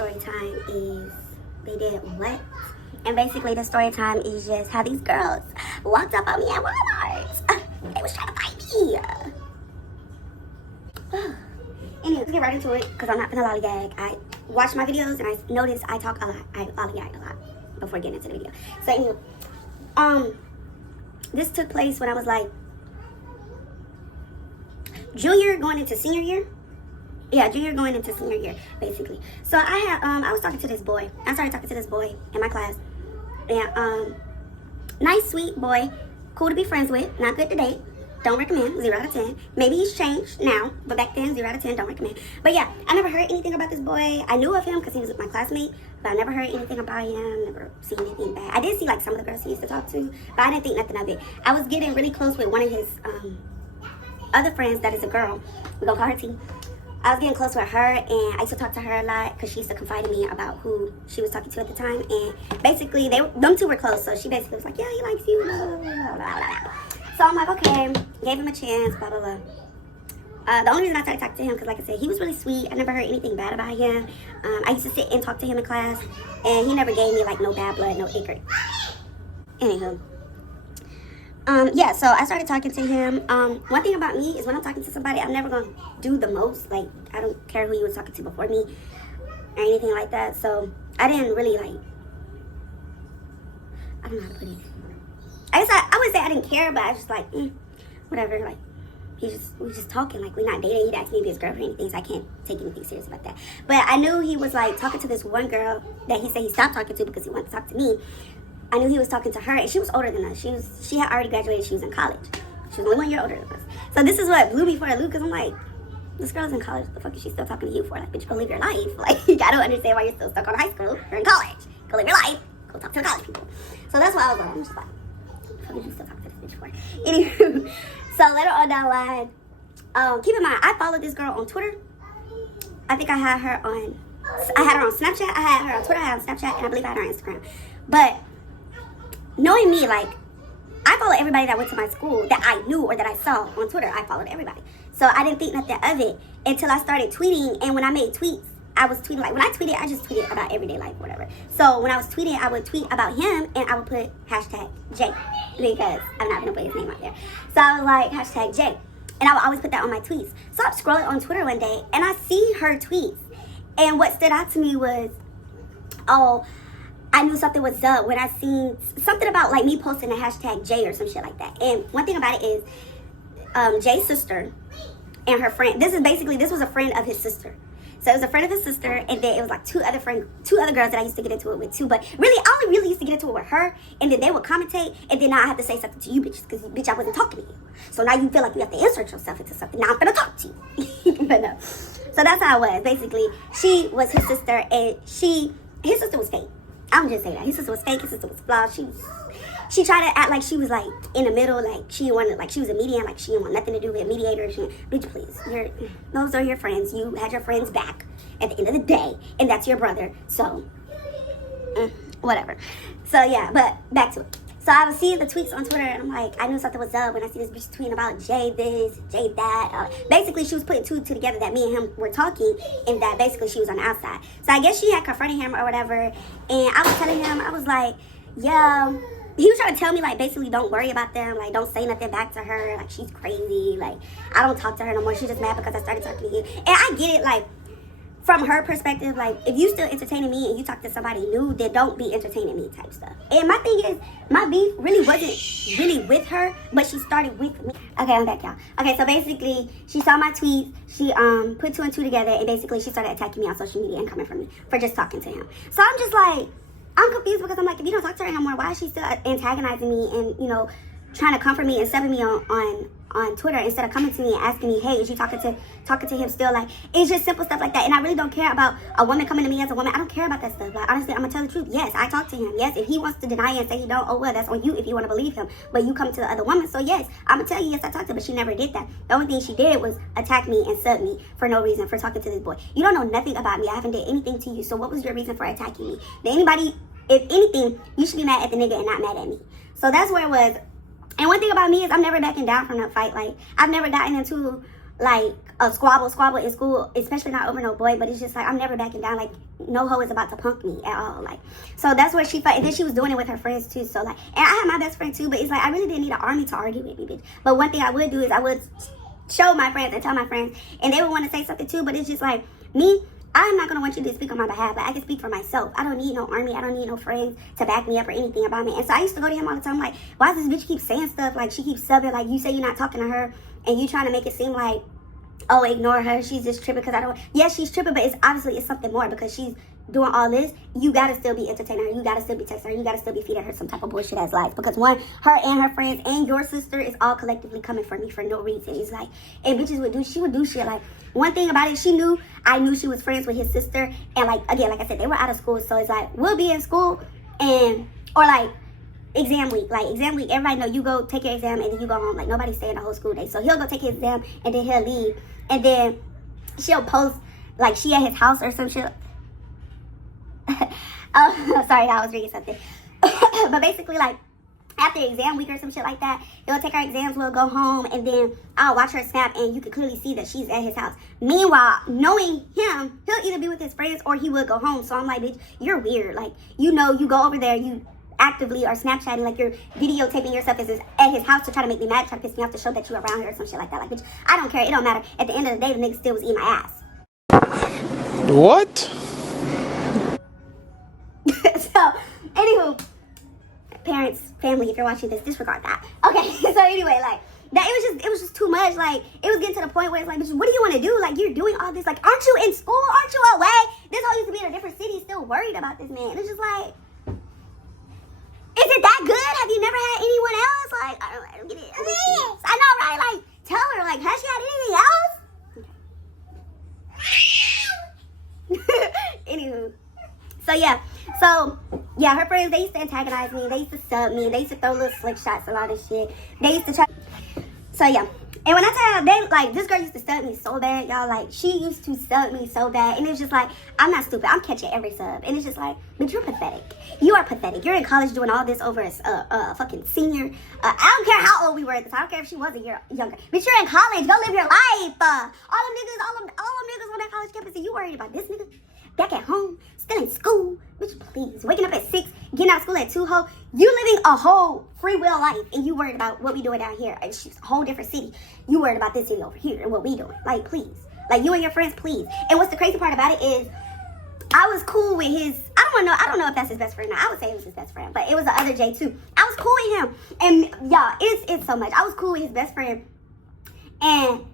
story time is they did what? And basically the story time is just how these girls walked up on me at Walmart. They was trying to fight me. Anyway, let's get right into it because I'm not gonna lollygag. I watch my videos and I notice I talk a lot. I lollygag a lot before getting into the video. So anyway, this took place when I was like junior going into senior year. Yeah, junior going into senior year, basically. So I was talking to this boy. I started talking to this boy in my class. And nice, sweet boy, cool to be friends with, not good to date. Don't recommend, 0 out of 10. Maybe he's changed now, but back then, 0 out of 10, don't recommend. But yeah, I never heard anything about this boy. I knew of him because he was my classmate, but I never heard anything about him, never seen anything bad. I did see like some of the girls he used to talk to, but I didn't think nothing of it. I was getting really close with one of his other friends that is a girl. We're gonna call her T. I was getting close with her, and I used to talk to her a lot because she used to confide in me about who she was talking to at the time. And basically, them two were close, so she basically was like, yeah, he likes you, blah, blah, blah, blah, blah. So I'm like, okay, gave him a chance, blah, blah, blah. The only reason I started talking to him, because like I said, he was really sweet. I never heard anything bad about him. I used to sit and talk to him in class, and he never gave me like no bad blood, no ickert. Anywho. Yeah, so I started talking to him. One thing about me is when I'm talking to somebody, I'm never going to do the most. Like, I don't care who you was talking to before me or anything like that. So I didn't really like, I don't know how to put it. I guess I would say I didn't care, but I just like, whatever. Like, we was just talking. Like, we're not dating. He'd ask me to be his girlfriend or anything, so I can't take anything serious about that. But I knew he was like talking to this one girl that he said he stopped talking to because he wanted to talk to me. I knew he was talking to her, and she was older than us. She had already graduated. She was in college. She was only 1 year older than us. So this is what blew me for a loop, because I'm like, this girl's in college. What the fuck is she still talking to you for? Like, bitch, go live your life. Like, I don't understand why you're still stuck on high school. You're in college. Go live your life. Go talk to the college people. So that's why I was like, I'm just like, what the fuck is you still talking to this bitch for? Anywho, so later on down the line, keep in mind, I followed this girl on Twitter. I think I had her on Snapchat. I had her on Twitter. I had her on Snapchat, and I believe I had her on Instagram. But knowing me, like, I follow everybody that went to my school that I knew or that I saw on Twitter. I followed everybody. So I didn't think nothing of it until I started tweeting. And when I made tweets, I was tweeting, like, when I tweeted, I just tweeted about everyday life, whatever. So when I was tweeting, I would tweet about him, and I would put hashtag J, because I'm not going to put his name out there. So I was like, hashtag J. And I would always put that on my tweets. So I'm scrolling on Twitter one day, and I see her tweets. And what stood out to me was, I knew something was up when I seen something about like me posting the hashtag J or some shit like that. And one thing about it is Jay's sister and her friend. This was a friend of his sister. So it was a friend of his sister, and then it was like two other girls that I used to get into it with too. But really, I only really used to get into it with her, and then they would commentate, and then now I have to say something to you bitches, because bitch, I wasn't talking to you. So now you feel like you have to insert yourself into something. Now I'm gonna talk to you. But no. So that's how it was. Basically, she was his sister, and his sister was fake. I'm just saying that. His sister was fake. His sister was flawed. She tried to act like she was like in the middle, like she wanted, like she was a medium, like she didn't want nothing to do with a mediator. Bitch, please. Those are your friends. You had your friends back at the end of the day, and that's your brother. So, whatever. So yeah, but back to it. So I was seeing the tweets on Twitter, and I'm like, I knew something was up when I see this bitch tweeting about Jay this, Jay that. Basically, she was putting two together that me and him were talking, and that basically she was on the outside. So I guess she had confronted him or whatever, and I was telling him, I was like, yeah. He was trying to tell me, like, basically don't worry about them, like, don't say nothing back to her, like, she's crazy, like, I don't talk to her no more, she's just mad because I started talking to you. And I get it, like, from her perspective, like, if you still entertaining me and you talk to somebody new, then don't be entertaining me type stuff. And my thing is, my beef really wasn't really with her, but she started with me. Okay, I'm back, y'all. Okay, so basically, she saw my tweets, she put 2 and 2 together, and basically she started attacking me on social media and coming for me for just talking to him. So I'm just like, I'm confused, because I'm like, if you don't talk to her anymore, why is she still antagonizing me and, you know, trying to comfort me and subbing me on Twitter instead of coming to me and asking me, hey, is you talking to him still? Like, it's just simple stuff like that. And I really don't care about a woman coming to me as a woman. I don't care about that stuff. Like, honestly, I'm gonna tell the truth. Yes, I talk to him. Yes, if he wants to deny it and say he don't, oh well, that's on you if you want to believe him. But you come to the other woman, so yes, I'm gonna tell you, yes, I talked to her, but she never did that. The only thing she did was attack me and sub me for no reason for talking to this boy. You don't know nothing about me. I haven't did anything to you. So what was your reason for attacking me? Did anybody, if anything, you should be mad at the nigga and not mad at me. So that's where it was. And one thing about me is I'm never backing down from that fight. Like, I've never gotten into like a squabble in school, especially not over no boy, but it's just like I'm never backing down. Like no hoe is about to punk me at all. Like, so that's where she felt, and then she was doing it with her friends too. So like, and I had my best friend too, but it's like I really didn't need an army to argue with me, bitch. But one thing I would do is I would show my friends and tell my friends, and they would want to say something too, but it's just like me, I'm not gonna want you to speak on my behalf, but I can speak for myself. I don't need no army, I don't need no friends to back me up or anything about me. And so I used to go to him all the time like, why does this bitch keep saying stuff? Like she keeps subbing, like you say you're not talking to her and you trying to make it seem like, oh, ignore her, she's just tripping because I don't. Yes, she's tripping, but it's obviously it's something more because she's doing all this. You gotta still be entertaining her, you gotta still be texting her, you gotta still be feeding her some type of bullshit ass lies, because one, her and her friends and your sister is all collectively coming for me for no reason. It's like, and bitches would do shit. Like one thing about it, I knew she was friends with his sister, and like again, like I said, they were out of school, so it's like we'll be in school and or like exam week, everybody know you go take your exam and then you go home. Like nobody's staying the whole school day, so he'll go take his exam and then he'll leave, and then she'll post like she at his house or some shit. Oh, sorry, I was reading something. But basically, like after exam week or some shit like that, he'll take her exams, we'll go home, and then I'll watch her snap, and you can clearly see that she's at his house. Meanwhile, knowing him, he'll either be with his friends or he would go home. So I'm like, bitch, you're weird. Like, you know, you go over there, you actively are Snapchatting, like you're videotaping yourself at his house to try to make me mad, try to piss me off, to show that you're around here or some shit like that. Like, bitch, I don't care. It don't matter. At the end of the day, the nigga still was eating my ass. What? So, anywho, parents, family, if you're watching this, disregard that. Okay, so anyway, like, that it was just too much. Like, it was getting to the point where it's like, bitch, what do you want to do? Like, you're doing all this. Like, aren't you in school? Aren't you away? This hoe used to be in a different city, still worried about this man. It's just like, is it that good? Have you never had anyone else? Like, I don't get it. I know, right? Like, tell her, like, has she had anything else? Anywho. So yeah, her friends, they used to antagonize me, they used to sub me, they used to throw little slick shots and all this shit. They used to try. So yeah, and when I tell you, this girl used to sub me so bad, y'all. Like, she used to sub me so bad, and it was just like, I'm not stupid, I'm catching every sub, and it's just like, but you're pathetic. You are pathetic. You're in college doing all this over a fucking senior. I don't care how old we were at the time. I don't care if she was a year younger. But you're in college. Go live your life. All them niggas on that college campus, and you worried about this nigga back at home, still in school. Bitch, please. Waking up at 6, getting out of school at 2, ho. You living a whole free will life, and you worried about what we doing down here. It's just a whole different city. You worried about this city over here and what we doing. Like, please. Like, you and your friends, please. And what's the crazy part about it is, I was cool with his, I don't know if that's his best friend. I would say it was his best friend, but it was the other J too. I was cool with him. And y'all, it's so much. I was cool with his best friend. And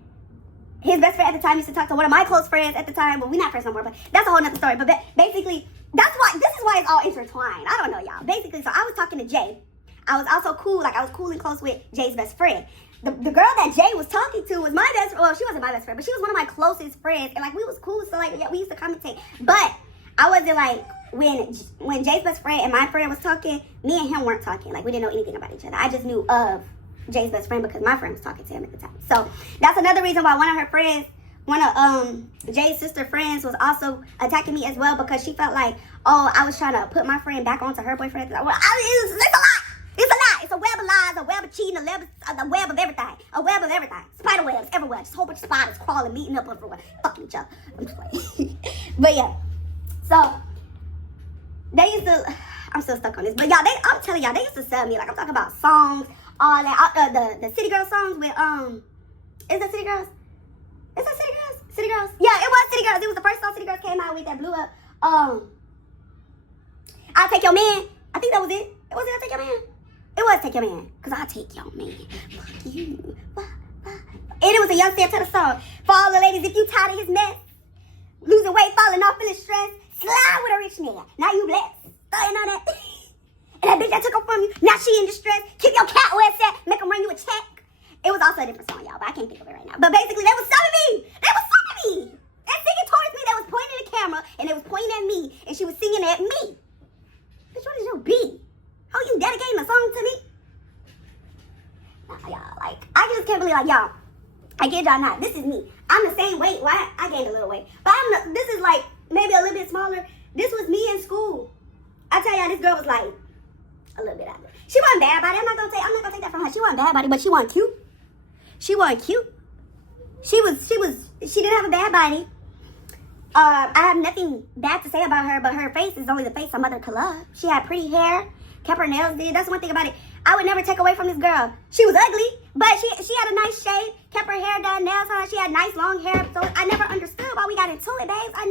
his best friend at the time used to talk to one of my close friends at the time. Well, we're not friends no more, but that's a whole nother story. But basically, this is why it's all intertwined. I don't know, y'all. Basically, so I was talking to Jay. I was also cool, like I was cool and close with Jay's best friend. The girl that Jay was talking to was my best, well, she wasn't my best friend, but she was one of my closest friends. And like, we was cool, so like, yeah, we used to commentate. But I wasn't like, when Jay's best friend and my friend was talking, me and him weren't talking. Like, we didn't know anything about each other. I just knew of Jay's best friend because my friend was talking to him at the time. So that's another reason why one of her friends, one of Jay's sister friends, was also attacking me as well, because she felt like, oh, I was trying to put my friend back onto her boyfriend. Well, it's a lot. It's a lot. It's a web of lies, a web of cheating, a web of everything. A web of everything. Spider webs everywhere. Just a whole bunch of spiders crawling, meeting up everywhere, fucking each other. I'm just like, but yeah. So they used to. I'm still stuck on this, but y'all, I'm telling y'all, they used to sell me. Like, I'm talking about songs, all that. The City Girls songs with is that City Girls? Is that City Girls? City Girls? Yeah, it was City Girls. It was the first song City Girls came out with that blew up. I'll Take Your Man. I think that was it. Was it I'll Take Your Man? It was Take Your Man. Because I'll take your man. Fuck you. And it was a Young Santana song. For all the ladies, if you tired of his mess, losing weight, falling off, feeling stressed, slide with a rich nigga. Now you blessed. Starting on that. And that bitch that took her from you, now she in distress. Keep your cat where it's at. Make him run you a check. It was also a different song, y'all, but I can't think of it right now. But basically, they was subbing me. They was subbing me. And singing towards me. They was pointing at the camera, and they was pointing at me, and she was singing at me. Bitch, what is your beat? How you dedicating a song to me? Nah, y'all, like, I just can't believe, like, y'all, I kid y'all not, this is me. I'm the same weight. Why? I gained a little weight. But this is, like, maybe a little bit smaller. This was me in school. I tell y'all, this girl was, like, a little bit out there. She wasn't bad about it. I'm not gonna take that from her. She wasn't bad about it, but she wasn't cute. She wasn't cute. She didn't have a bad body. I have nothing bad to say about her, but her face is only the face a mother could love. She had pretty hair, kept her nails did. That's one thing about it. I would never take away from this girl. She was ugly, but she had a nice shape, kept her hair done, nails on. She had nice long hair. So I never understood why we got into it, babes. I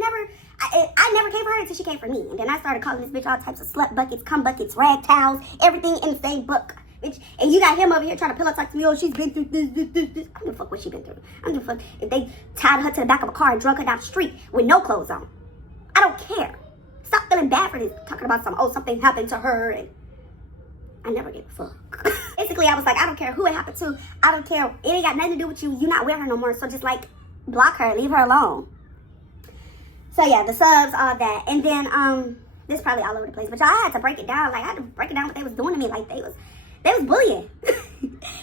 never came for her until she came for me. And then I started calling this bitch all types of slut buckets, cum buckets, rag towels, everything in the same book. Bitch. And you got him over here trying to pillow talk to me. Oh, she's been through this. I don't give a fuck what she been through. I don't give a fuck if they tied her to the back of a car and drug her down the street with no clothes on. I don't care. Stop feeling bad for this. Talking about something happened to her. And I never gave a fuck. Basically, I was like, I don't care who it happened to. I don't care. It ain't got nothing to do with you. You're not with her no more. So just like block her. Leave her alone. So yeah, the subs, all that. And then, this is probably all over the place. But y'all, I had to break it down. Like, I had to break it down what they was doing to me. Like, they was bullying.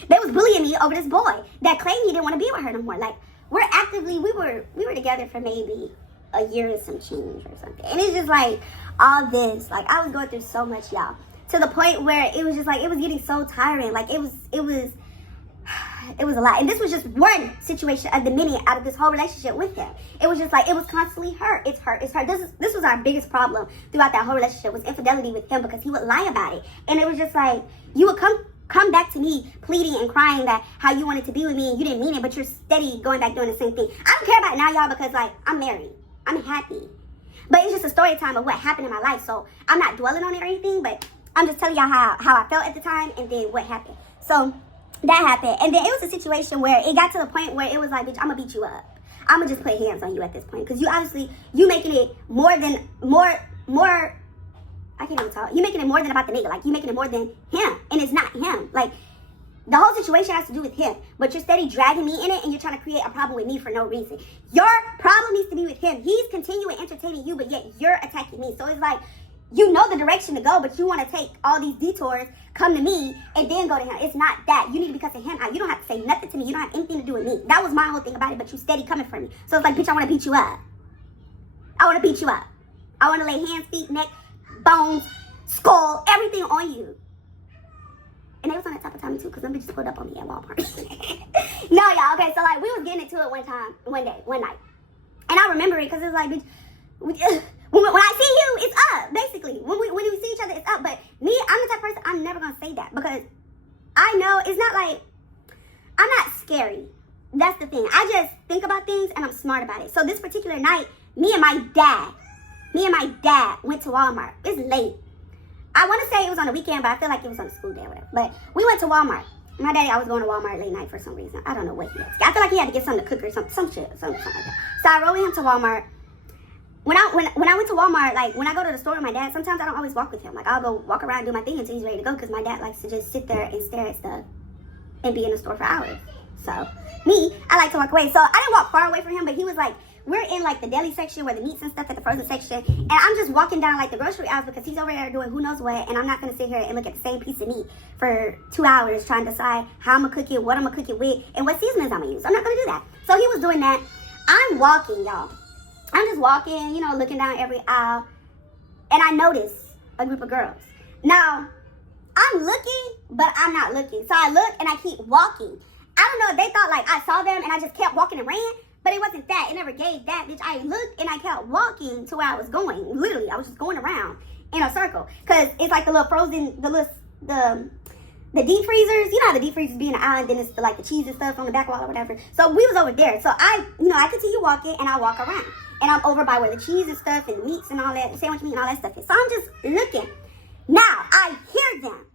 They was bullying me over this boy that claimed he didn't want to be with her no more. Like, we were together for maybe a year and some change or something. And it's just like, all this. Like, I was going through so much, y'all. To the point where it was just like, it was getting so tiring. Like, it was a lot. And this was just one situation of the many out of this whole relationship with him. It was just like, it was constantly her. It's her. It's her. This was our biggest problem throughout that whole relationship, was infidelity with him, because he would lie about it. And it was just like, you would come back to me pleading and crying that how you wanted to be with me and you didn't mean it, but you're steady going back doing the same thing. I don't care about it now, y'all, because like, I'm married. I'm happy. But it's just a story time of what happened in my life. So I'm not dwelling on it or anything, but I'm just telling y'all how I felt at the time and then what happened. So that happened. And then it was a situation where it got to the point where it was like, bitch, I'm going to beat you up. I'm going to just put hands on you at this point. Because you making it more, I can't even talk. You making it more than about the nigga. Like, you making it more than him. And it's not him. Like, the whole situation has to do with him. But you're steady dragging me in it, and you're trying to create a problem with me for no reason. Your problem needs to be with him. He's continuing entertaining you, but yet you're attacking me. So it's like, you know the direction to go, but you want to take all these detours, come to me, and then go to him. It's not that. You need to be cussing him out. You don't have to say nothing to me. You don't have anything to do with me. That was my whole thing about it, but you steady coming for me. So it's like, bitch, I want to beat you up. I want to beat you up. I want to lay hands, feet, neck, bones, skull, everything on you. And they was on that type of time too, because them bitches pulled up on me at Walmart. No, y'all, okay, so like, we was getting into it one night. And I remember it, because it was like, bitch, when I see you, it's up, basically. When we see each other, it's up. But me, I'm the type of person, I'm never going to say that, because I know it's not like, I'm not scary. That's the thing. I just think about things, and I'm smart about it. So this particular night, me and my dad went to Walmart. It's late. I want to say it was on a weekend, but I feel like it was on a school day or whatever. But we went to Walmart. My daddy always going to Walmart late night for some reason. I don't know what he is. I feel like he had to get something to cook or some shit, something like that. So I rode with him to Walmart. When I went to Walmart, like, when I go to the store with my dad, sometimes I don't always walk with him. Like, I'll go walk around and do my thing until he's ready to go, because my dad likes to just sit there and stare at stuff and be in the store for hours. So, me, I like to walk away. So, I didn't walk far away from him, but he was like, we're in, like, the deli section where the meats and stuff at the frozen section, and I'm just walking down, like, the grocery aisles, because he's over there doing who knows what, and I'm not going to sit here and look at the same piece of meat for 2 hours trying to decide how I'm going to cook it, what I'm going to cook it with, and what seasonings I'm going to use. I'm not going to do that. So, he was doing that. I'm walking, y'all. I'm just walking, looking down every aisle, and I notice a group of girls. Now, I'm looking, but I'm not looking. So I look, and I keep walking. I don't know if they thought, like, I saw them, and I just kept walking and ran, but it wasn't that. It never gave that, bitch. I looked, and I kept walking to where I was going. Literally, I was just going around in a circle, because it's like the little frozen, the deep freezers. You know how the deep freezers be in the aisle, and then it's the cheese and stuff on the back wall or whatever. So we was over there. So I continue walking, and I walk around. And I'm over by where the cheese and stuff and the meats and all that, sandwich meat and all that stuff is. So I'm just looking. Now, I hear them.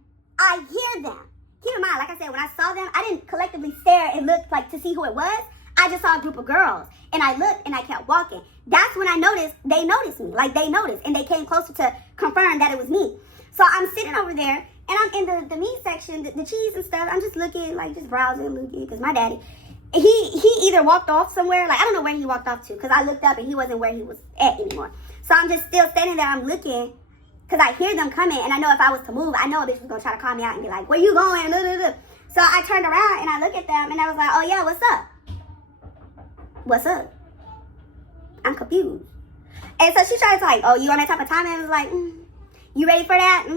Keep in mind, like I said, when I saw them, I didn't collectively stare and look like to see who it was. I just saw a group of girls. And I looked, and I kept walking. That's when I noticed, they noticed me. Like, they noticed. And they came closer to confirm that it was me. So I'm sitting over there, and I'm in the meat section, the cheese and stuff. I'm just looking, like, just browsing, looking, because my daddy, he either walked off somewhere, like, I don't know where he walked off to, because I looked up and he wasn't where he was at anymore. So I'm just still standing there, I'm looking, because I hear them coming, and I know if I was to move, I know a bitch was going to try to call me out and be like, where you going? So I turned around, and I look at them, and I was like, oh yeah, what's up? What's up? I'm confused. And so she tried to like, oh, you on that type of time? And I was like, you ready for that?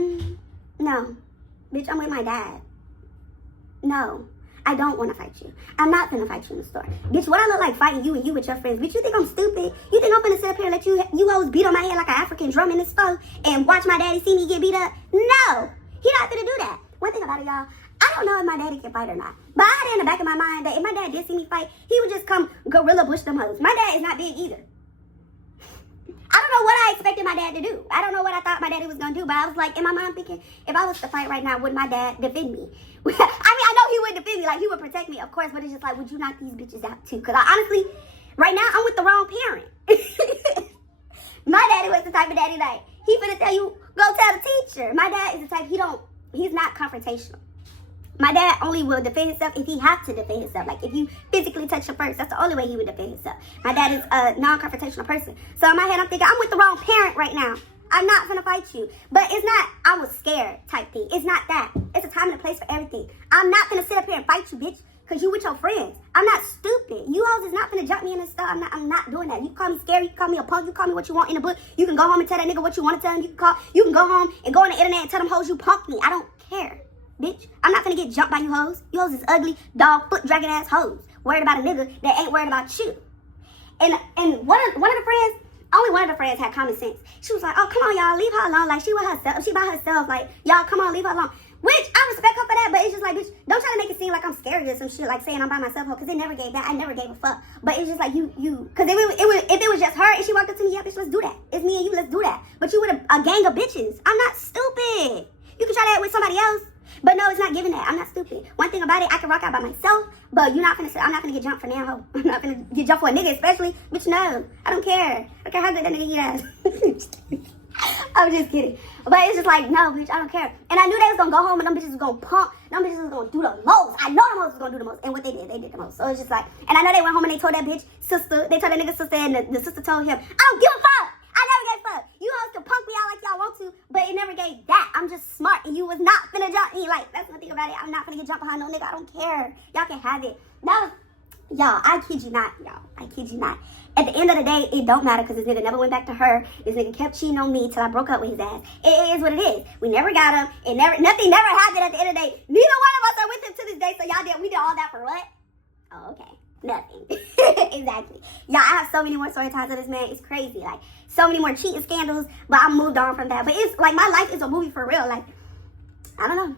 No. Bitch, I'm with my dad. No. I don't want to fight you. I'm not finna fight you in the store. Bitch, what I look like fighting you and you with your friends? Bitch, you think I'm stupid? You think I'm finna sit up here and let you hoes beat on my head like an African drum in the store and watch my daddy see me get beat up? No, he not finna do that. One thing about it, y'all, I don't know if my daddy can fight or not. But I had it in the back of my mind that if my dad did see me fight, he would just come gorilla bush them hoes. My dad is not big either. I don't know what I expected my dad to do. I don't know what I thought my daddy was going to do. But I was like, in my mind thinking, if I was to fight right now, would my dad defend me? I mean, I know he would defend me. Like, he would protect me, of course. But it's just like, would you knock these bitches out too? Because honestly, right now, I'm with the wrong parent. My daddy was the type of daddy like, he finna tell you, go tell the teacher. My dad is the type, he's not confrontational. My dad only will defend himself if he has to defend himself. Like, if you physically touch him first, that's the only way he would defend himself. My dad is a non-confrontational person. So in my head, I'm thinking, I'm with the wrong parent right now. I'm not gonna fight you. But it's not, I was scared type thing. It's not that. It's a time and a place for everything. I'm not gonna sit up here and fight you, bitch, because you with your friends. I'm not stupid. You hoes is not gonna jump me in and stuff. I'm not doing that. You call me scary, you call me a punk, you call me what you want in the book. You can go home and tell that nigga what you want to tell him. You can go home and go on the internet and tell them hoes you punk me. I don't care. Bitch, I'm not gonna get jumped by you hoes. You hoes is ugly, dog, foot dragging ass hoes. Worried about a nigga that ain't worried about you. And one of the friends, only one of the friends had common sense. She was like, oh, come on, y'all, leave her alone. Like, she with herself, she by herself. Like, y'all, come on, leave her alone. Which, I respect her for that, but it's just like, bitch, don't try to make it seem like I'm scary or some shit, like saying I'm by myself, because it never gave that. I never gave a fuck. But it's just like, because if it was just her and she walked up to me, yeah, bitch, let's do that. It's me and you, let's do that. But you with a gang of bitches. I'm not stupid. You can try that with somebody else. But no, it's not giving that. I'm not stupid. One thing about it, I can rock out by myself, but you're not gonna say, I'm not gonna get jumped for now, ho. I'm not gonna get jumped for a nigga, especially. Bitch, no. I don't care. I don't care how good that nigga eat ass. I'm just kidding. But it's just like, no, bitch, I don't care. And I knew they was gonna go home and them bitches was gonna pump. Them bitches was gonna do the most. I know them hoes was gonna do the most. And what they did the most. So it's just like, and I know they went home and they told that bitch sister, they told that nigga sister, and the sister told him, I don't give a fuck. I never gave a fuck. You hoes can punk me out like y'all want to, but it never gave that. I'm just smart, and you was not finna jump me. Like, that's one thing about it. I'm not finna get jumped behind no nigga. I don't care. Y'all can have it. That was, y'all, I kid you not, y'all. I kid you not. At the end of the day, it don't matter because this nigga never went back to her. This nigga kept cheating on me till I broke up with his ass. It is what it is. We never got him. Nothing never happened at the end of the day. Neither one of us are with him to this day. So we did all that for what? Oh, okay. Nothing. Exactly. Y'all, I have so many more story times of this man. It's crazy. Like, so many more cheating scandals. But I moved on from that. But it's like, my life is a movie for real. Like, I don't know.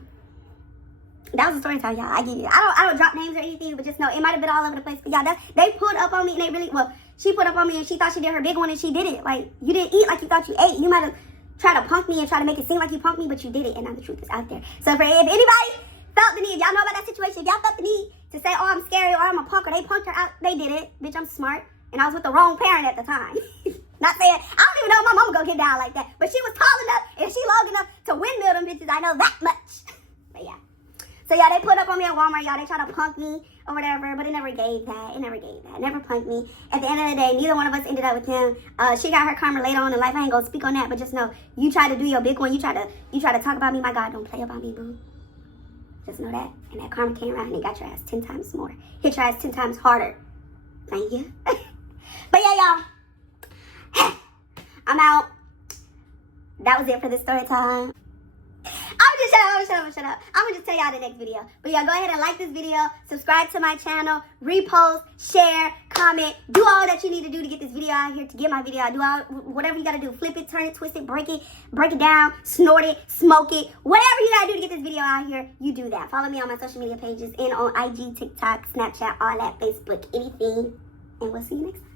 That was a story time, y'all. I get it. I don't drop names or anything, but just know it might have been all over the place. But y'all, they pulled up on me and they really, well, she put up on me and she thought she did her big one and she did it. Like, you didn't eat like you thought you ate. You might have tried to punk me and try to make it seem like you punked me, but you did it. And now the truth is out there. So if anybody felt the need, if y'all know about that situation, if y'all felt the need to say, oh, I'm scary or I'm a punk or they punked her out, they did it. Bitch, I'm smart. And I was with the wrong parent at the time. Not saying, I don't even know if my mama gonna get down like that. But she was tall enough and she long enough to windmill them bitches. I know that much. But yeah. So yeah, they put up on me at Walmart, y'all. They tried to punk me or whatever, but it never gave that. It never gave that. It never punked me. At the end of the day, neither one of us ended up with him. She got her karma later on in life. I ain't gonna speak on that, but just know, you try to do your big one. You try to talk about me. My God, don't play about me, boo. Just know that. And that karma came around and it got your ass 10 times more. Hit your ass 10 times harder. Thank you. But yeah, y'all. I'm out. That was it for this story time. I'm just shut up. I'm gonna just tell y'all the next video. But yeah, go ahead and like this video, subscribe to my channel, repost, share, comment, do all that you need to do to get this video out here, to get my video out. Do all whatever you gotta do. Flip it, turn it, twist it, break it down, snort it, smoke it. Whatever you gotta do to get this video out here, you do that. Follow me on my social media pages and on IG, TikTok, Snapchat, all that, Facebook, anything. And we'll see you next time.